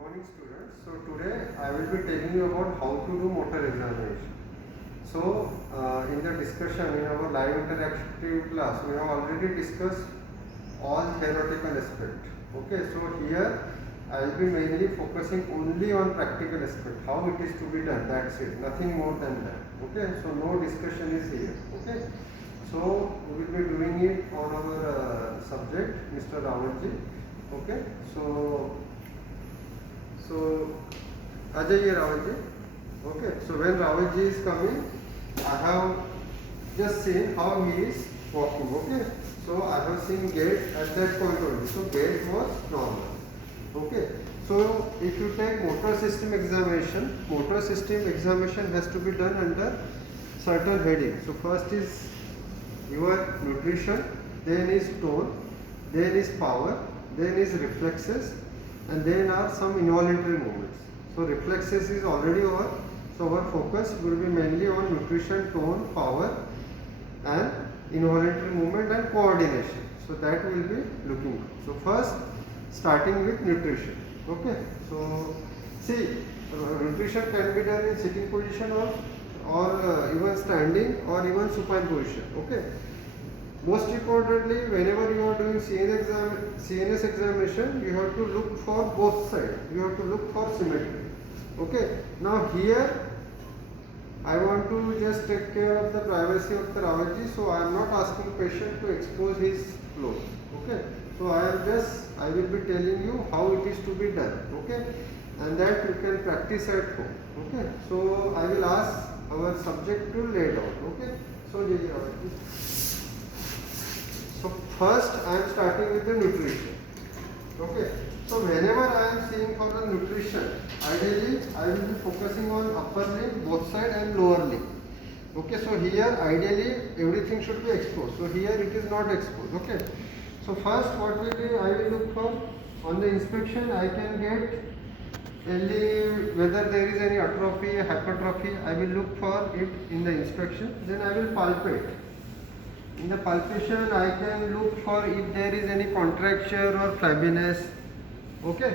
morning students. So today I will be telling you about how to do motor examination. So in the discussion in our live interactive class we have already discussed all theoretical aspect. Okay, so here I will be mainly focusing only on practical aspect, how it is to be done, that's it, nothing more than that. Okay, so no discussion is here. Okay, so we will be doing it on our subject Mr. Rawalji. Okay, so आ जाइए रावल जी. Okay, so when Rawal ji is coming, I have just seen how he is walking. Okay, so I have seen gait at that point only. So gait was normal. Okay, so if you take motor system examination has to be done under certain heading. So first is your nutrition, then is tone, then is power, then is reflexes, and then are some involuntary movements. So reflexes is already over. So our focus will be mainly on nutrition, tone, power, and involuntary movement and coordination. So that will be looking. So first, starting with nutrition. Okay. So see, nutrition can be done in sitting position or even standing or even supine position. Okay. Most importantly, whenever you are doing CNS examination, you have to look for both sides. You have to look for symmetry. Okay. Now here, I want to just take care of the privacy of the Rawalji, so I am not asking patient to expose his clothes. Okay. So I will be telling you how it is to be done. Okay. And that you can practice at home. Okay. So I will ask our subject to lay down. Okay. So Rawalji. So first I am starting with the nutrition. Okay. So whenever I am seeing for the nutrition, ideally I will be focusing on upper limb, both side and lower limb. Okay. So here ideally everything should be exposed. So here it is not exposed. Okay. So first what will be, I will look for on the inspection. I can get whether there is any atrophy, hypertrophy. I will look for it in the inspection. Then I will palpate. In the palpation, I can look for if there is any contracture or flabbiness. Okay.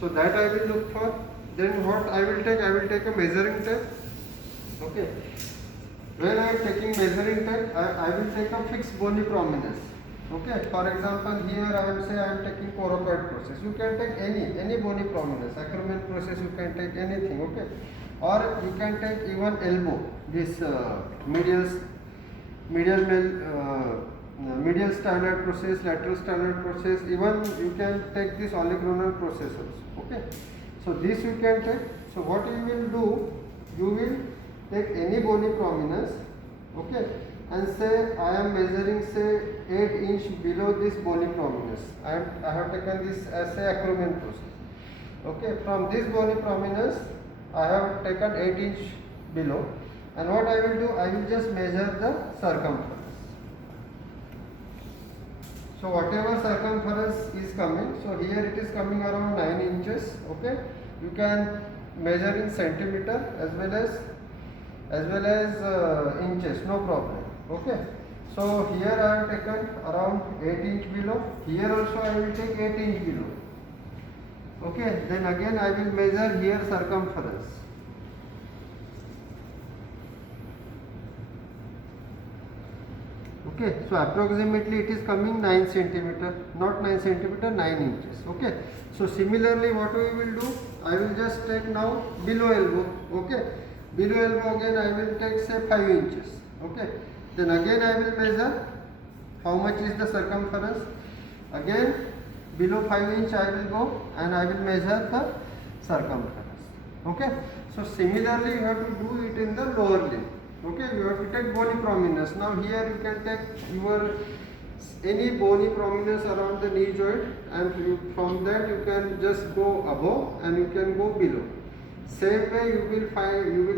So that I will look for. Then what I will take a measuring tape. Okay. When I am taking measuring tape, I will take a fixed bony prominence. Okay. For example, here I am taking coracoid process. You can take any bony prominence. Acromion process you can take anything. Okay. Or you can take even elbow. This medial standard process, lateral standard process, even you can take this oligronal process also. Okay. So this you can take. So what you will do, you will take any bony prominence, okay, and say I am measuring say 8 inch below this bony prominence. I have taken this as a acromion process. Okay, from this bony prominence I have taken 8 inch below, and what I will do, I will just measure the circumference. So whatever circumference is coming, so here it is coming around 9 inches. Okay, you can measure in centimeter as well as inches, no problem. Okay, so here I have taken around 8 inch below. Here also I will take 8 inch below. Okay, then again I will measure here circumference. Okay, so approximately it is coming 9 centimeter, not 9 centimeter, 9 inches. Okay, so similarly what we will do, I will just take now below elbow. Okay, below elbow again I will take say 5 inches. Okay, then again I will measure how much is the circumference. Again below 5 inch I will go and I will measure the circumference. Okay, so similarly you have to do it in the lower limb. Okay, you have to take bony prominence. Now here you can take your any bony prominence around the knee joint, and from that you can just go above and you can go below. Same way you will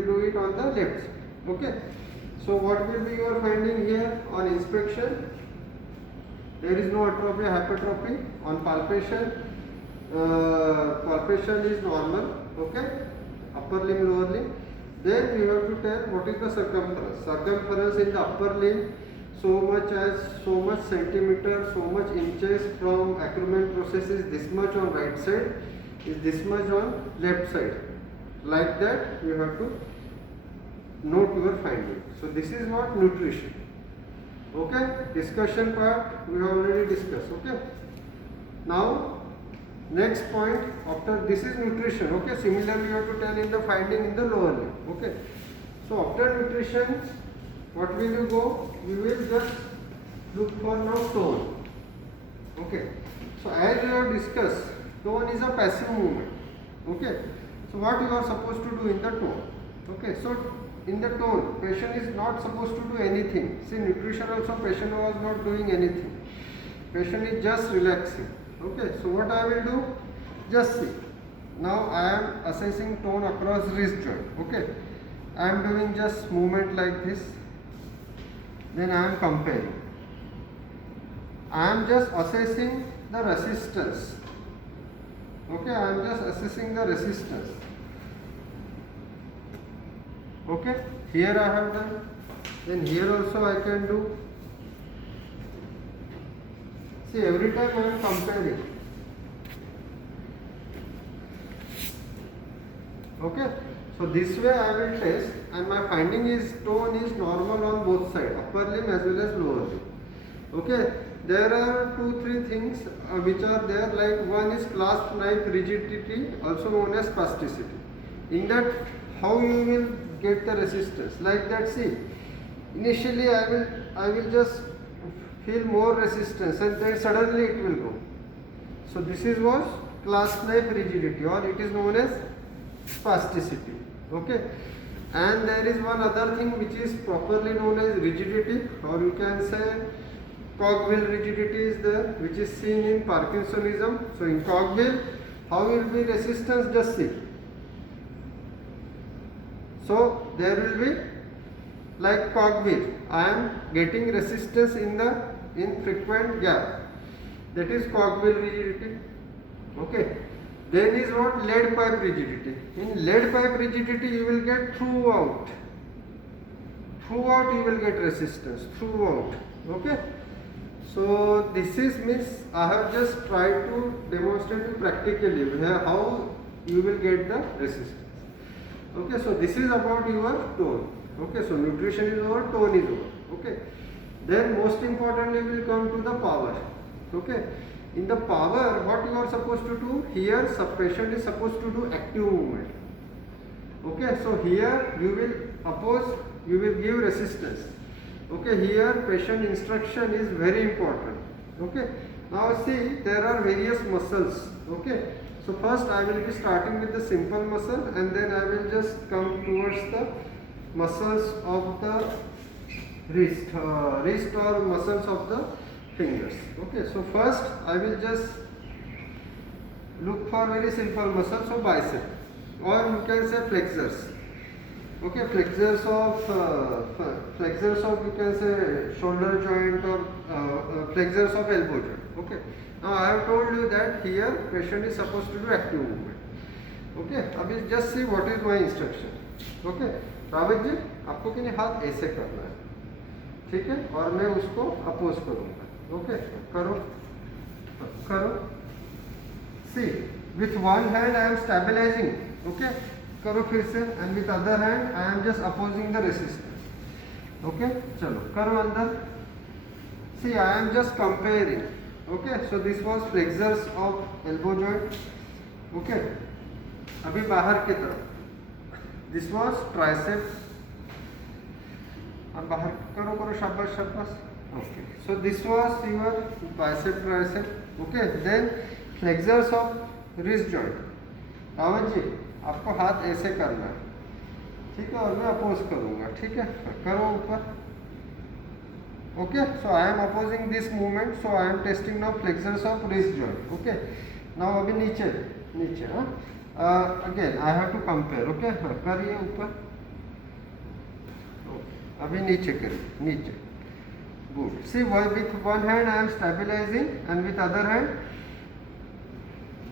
do it on the left side. Okay, so what will be your finding here on inspection? There is no atrophy, hypertrophy. On palpation, palpation is normal. Okay, upper limb, lower limb. Then you have to tell what is the circumference. Circumference in the upper limb, so much centimeter, so much inches from acromion process is this much on right side. is this much on left side. Like that you have to note your finding. So this is what nutrition. Okay, discussion part we have already discussed. Okay, now next point after this is nutrition. Okay, similarly you have to tell in the finding in the lower limb. Okay, so after nutrition what will you go? We will just look for now tone. Okay, so as we have discussed, tone is a passive movement. Okay, so what you are supposed to do in the tone? Okay, so in the tone, patient is not supposed to do anything. See, nutrition also patient was not doing anything. Patient is just relaxing. Okay, so what I will do? Just see. Now I am assessing tone across wrist joint. Okay, I am doing just movement like this. Then I am comparing. I am just assessing the resistance. Okay, I am just assessing the resistance. Okay, here I have done. Then here also I can do. See, every time I am comparing. Okay, so this way I will test, and my finding is tone is normal on both sides, upper limb as well as lower limb. Okay, there are 2-3 things which are there, like one is clasp knife rigidity, also known as spasticity. In that, how you will get the resistance? Like that, see, initially I will just feel more resistance, and then suddenly it will go. So this is what clasp knife rigidity, or it is known as spasticity. Okay, and there is one other thing which is properly known as rigidity, or you can say cogwheel rigidity is there, which is seen in Parkinsonism. So in cogwheel, how will be resistance? Just see. So there will be like cogwheel. I am getting resistance in frequent gap. That is cogwheel rigidity. Okay. Then is what lead pipe rigidity. In lead pipe rigidity, you will get throughout. Throughout you will get resistance. Throughout. Okay. So this is means I have just tried to demonstrate you practically how you will get the resistance. Okay. So this is about your tone. Okay. So nutrition is over, tone is over. Okay. Then most importantly we will come to the power. Okay. In the power, what you are supposed to do? Here, patient is supposed to do active movement. Okay, so here you will oppose, you will give resistance. Okay, here patient instruction is very important. Okay, now see, there are various muscles. Okay, so first I will be starting with the simple muscle, and then I will just come towards the muscles of the wrist, wrist or muscles of the fingers. Okay, so first I will just look for very simple muscle, so bicep, or you can say flexors. Okay, flexors of you can say shoulder joint, or flexors of elbow joint. Okay, now I have told you that here patient is supposed to do active movement. Okay, अभी just see what is my instruction. Okay, Rawat ji आपको कि नहीं हाथ ऐसे करना है, ठीक है, और मैं उसको अपोज करूँगा. Okay, karo. See, with one hand I am stabilizing. Okay, karo फिर से, and with other hand I am just opposing the resistance. Okay, चलो करो अंदर. See, I am just comparing. Okay, so this was flexors of elbow joint. Okay, अभी बाहर की तरफ. This was triceps. अब बाहर करो शाबाश शाबाश. Okay, so this was your bicep tricep. Okay, then flexors of wrist joint. Rawat ji आपको हाथ ऐसे करना है, ठीक है, और मैं अपोज करूँगा. ठीक है, करो ऊपर. Okay, so I am opposing this movement, so I am testing now flexors of wrist joint. Okay, now अभी नीचे हाँ. Again I have to compare. Okay, करिए ऊपर. अभी नीचे करिए, नीचे. Good. See, with one hand I am stabilizing, and with other hand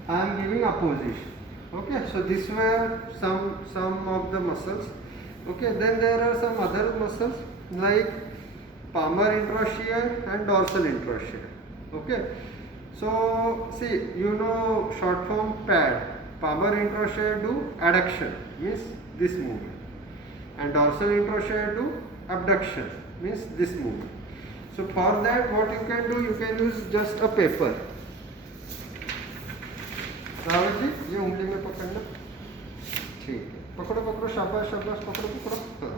I am giving opposition. Okay, so this were some of the muscles. Okay, then there are some other muscles like palmar interosseous and dorsal interosseous. Okay, so see, you know short form PAD, palmar interosseous do adduction, means this movement, and dorsal interosseous do abduction, means this movement. So for that what you can do, you can use just a paper. Rawat ji ये उंगली में पकड़ना, ठीक है, पकड़ो पकड़ो, शाबाश शाबाश, पकड़ो पकड़ो.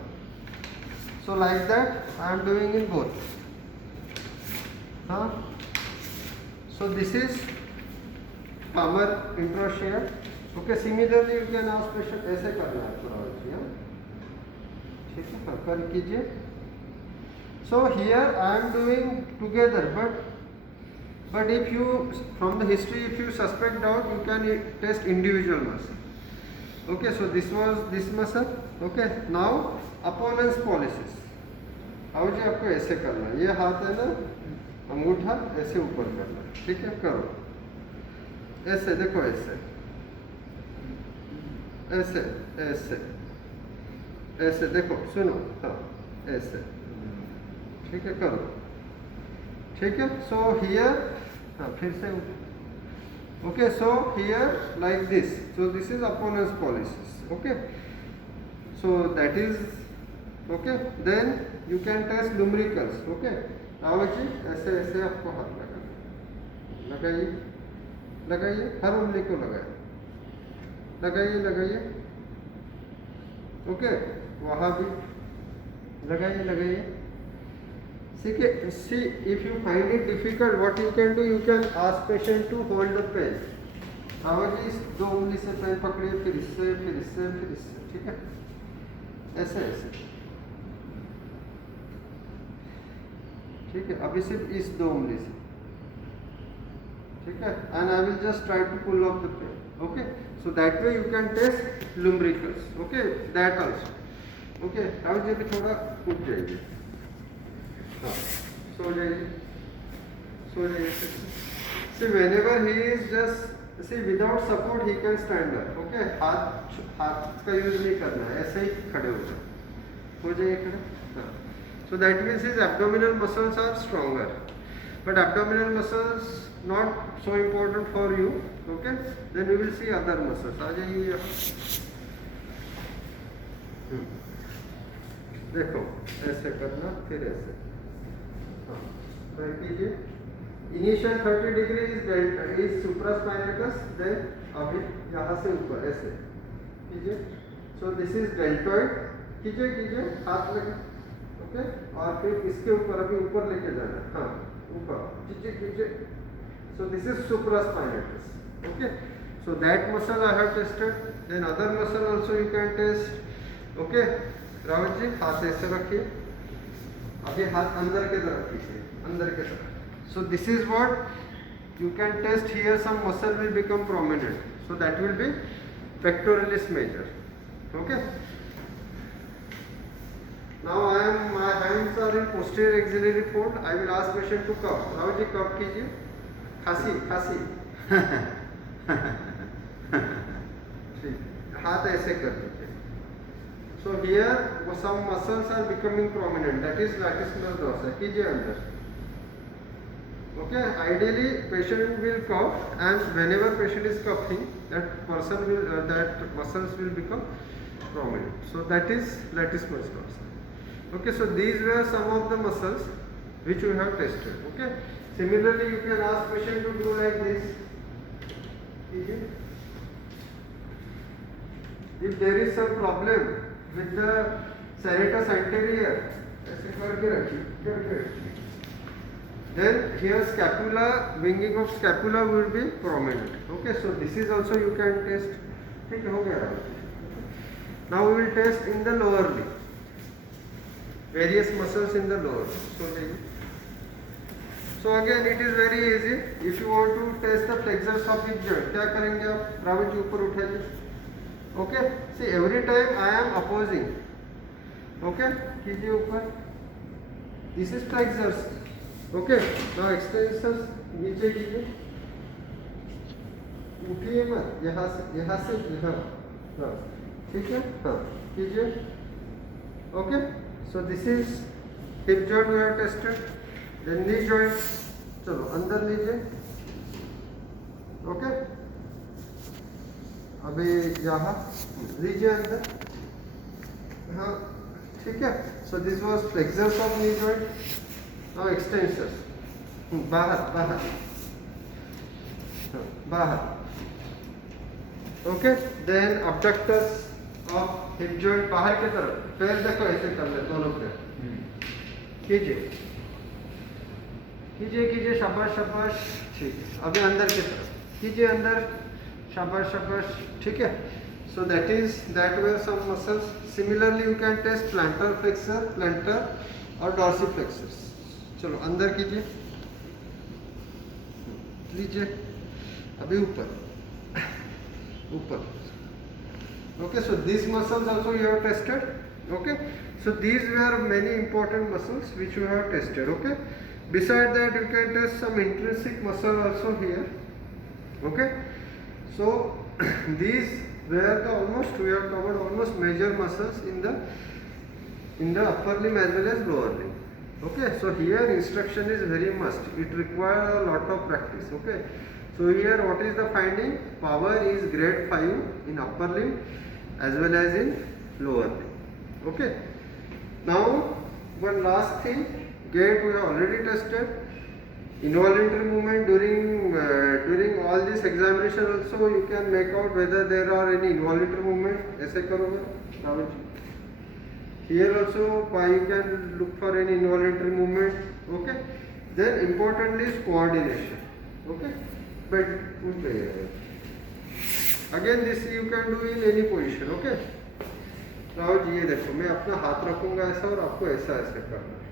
So like that I am doing in both. So this is palmar interosseous. Okay, similarly you can ask question, ऐसे करना है आपको रावत जी, ठीक है, कर कीजिए. So here I am doing together, but if you, from the history, if you suspect doubt, you can test individual muscle. Okay, so this was this muscle. Okay, now opponent's policies. अब जी आपको ऐसे करना है, ये हाथ है ना, अंगूठा ऐसे ऊपर करना है, ठीक है, करो ऐसे, देखो ऐसे ऐसे ऐसे ऐसे, देखो सुनो, हाँ ऐसे, ठीक है, करो, ठीक है. सो हियर, हाँ फिर से, okay, so here like this. So this is opponent's policies. Okay, so that is okay. Then you can test lumbricals. Okay, Rawat ji ऐसे ऐसे आपको हाथ लगाना, लगाइए लगाइए, हर उंगली को लगाइए, लगाइए लगाइए. ओके, वहाँ भी लगाइए लगाइए. See, if you find it difficult, what you can do, you can ask patient to hold the pen. Rawat ji इस दो उंगली से पेन पकड़िए, फिर इससे फिर इससे फिर इससे, ठीक है, ऐसे ऐसे, ठीक है. अभी सिर्फ इस दो उंगली से, ठीक है. And I will just try to pull off the pen. Okay, so that way you can test lumbricals. Okay, that also. Okay, Rawat ji भी थोड़ा उठ जाइए, हाँ, सो जाइए, सो जाइए. See, whenever he is just, see, without support he can stand up. Okay, हाथ का use नहीं करना है, ऐसे ही खड़े हो जाइए खड़े. हाँ, so that means his abdominal muscles are stronger, but abdominal muscles not so important for you. Okay, then we will see other muscles. आ जाइए, देखो ऐसे करना, फिर ऐसे, हाँ, ट्राई कीजिए. Initial 30 degree is supraspinatus, then अभी यहाँ से ऊपर ऐसे कीजिए. So this is deltoid. कीजिए कीजिए, हाथ लगे. ओके, और फिर इसके ऊपर अभी ऊपर लेके जाना है, हाँ ऊपर कीजिए कीजिए. So this is supraspinatus. Okay, so that muscle I have tested. Then other muscle also you can test. Okay, Rawat ji हाथ ऐसे रखिए, अभी हाथ अंदर के तरफ खींचिए, अंदर के तरफ. So this is what you can test here. Some muscle will become prominent, so that will be pectoralis major. Okay, now my hands are in posterior axillary fold. I will ask patient to cup. Ravi ji cup कीजिए, खांसी खांसी, ठीक, हाथ ऐसे कर दीजिए. So here some muscles are becoming prominent, that is latissimus dorsi. कीजिए अंदर. Okay, ideally patient will cough, and whenever patient is coughing, that muscles will become prominent. So that is latissimus dorsi. Okay, so these were some of the muscles which we have tested. Okay, similarly you can ask patient to do like this. If there is some problem with the serratus anterior, ऐसे करके रखिए, then here scapula, winging of scapula will be prominent. Okay, so this is also you can test. ठीक है, हो गया. Now we will test in the lower limb, various muscles in the lower limb. So again it is very easy. If you want to test the flexors of hip joint, क्या करेंगे आप? रावत जी ऊपर उठाइए. Okay, see every time I am opposing. Okay, कीजिए ऊपर. This is flexors. Okay, now extensors नीचे कीजिए, उठिए मत, यहाँ से यहाँ, हाँ ठीक है, हाँ कीजिए. Okay, so this is hip joint we have tested. Then knee joint, चलो अंदर लीजिए. ओके, अभी यहाँ लीजिए अंदर, हाँ ठीक है। So this was flexors of knee joint, now extensors, बाहर बाहर बाहर, okay. Then abductors of hip joint, बाहर की तरफ, पैर देखो ऐसे कर ले, दोनों पैर कीजिए कीजिए कीजिए, शाबाश शाबाश, ठीक है। अभी अंदर की तरफ कीजिए, अंदर, शाबाश शाबाश, ठीक है। So that way some muscles. Similarly you can test plantar flexor, plantar और डॉर्सिफ्लेक्सर्स। चलो अंदर कीजिए, लीजिए, अभी ऊपर ऊपर, okay. So these muscles also you have tested, okay. So these were many important muscles which you have tested, okay. Beside that you can test some intrinsic muscle also here, okay. So these were the almost, we have covered almost major muscles in the upper limb as well as lower limb, okay. So here instruction is very must, it requires a lot of practice, okay. So here what is the finding? Power is grade 5 in upper limb as well as in lower limb, okay. Now one last thing, gait we have already tested. Involuntary movement during all this examination also you can make out whether there are any involuntary movement. ऐसे करोगे Rahul ji, here also you can look for any involuntary movement, okay. Then importantly is coordination, okay. But again this you can do in any position, okay. Rahul ji ये देखो, मैं अपना हाथ रखूंगा ऐसा और आपको ऐसा ऐसे करना है,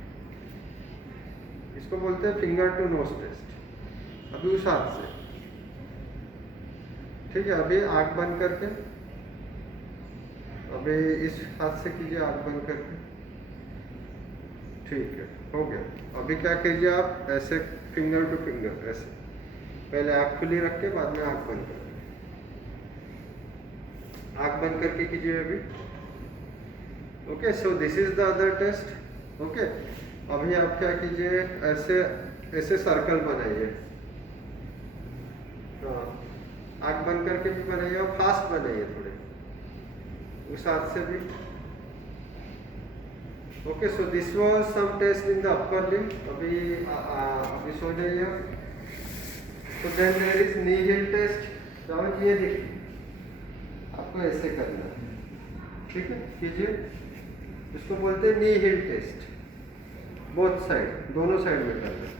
इसको बोलते हैं फिंगर टू नोज टेस्ट। अभी उस हाथ से, ठीक है। अभी आंख बंद करके, अभी इस हाथ से कीजिए, आंख बंद करके, ठीक है, हो गया। अभी क्या कीजिए आप, ऐसे फिंगर टू फिंगर, ऐसे पहले आंख खुली रख के बाद में आंख बंद करके, आंख बंद करके कीजिए अभी, okay. So this is the other test, okay. अभी आप क्या कीजिए, ऐसे ऐसे सर्कल बनाइए, हाँ, आंख बंद करके भी बनाइए और फास्ट बनाइए थोड़े, उस हाथ से भी, okay. So this was some test in the upper limb. अभी सो जाइए। So then there is knee heel test। Rahul ji ये देखिए, आपको ऐसे करना है, ठीक है, कीजिए। इसको बोलते हैं नी हिल टेस्ट, बोथ साइड, दोनों साइड में करना है।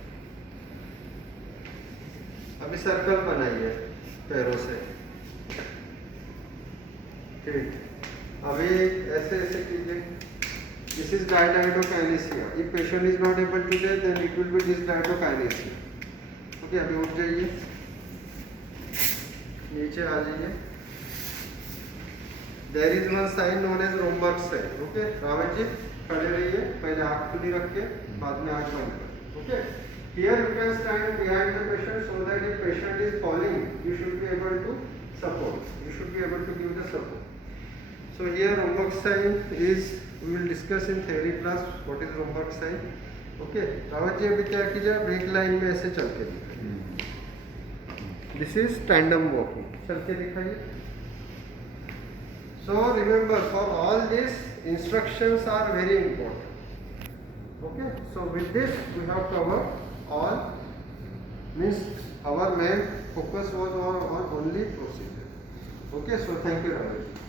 अभी सर्कल बनाइए पैरों से, ठीक। अभी ऐसे ऐसे कीजिए। This is diadochokinesia. If patient is not able to take then it will be dysdiadochokinesia, okay. अभी उठ जाइए, नीचे आ जाइए। There is one sign known as Romberg sign, okay. Rawat ji खड़े रहिए, पहले आंख खुली रख के बाद में आंख बंद कर, okay. Here you can stand behind the patient so that if patient is falling you should be able to support, you should be able to give the support. So here Romberg sign is, we will discuss in theory class what is Romberg sign, okay. Rawat ji अभी क्या कीजिए, break line में ऐसे चल के दिखाइए। This is tandem walking, चल के दिखाइए। So remember, for all this instructions are very important, okay. So with this we have covered all, means our main focus was on only procedure, okay. So thank you, Ramesh.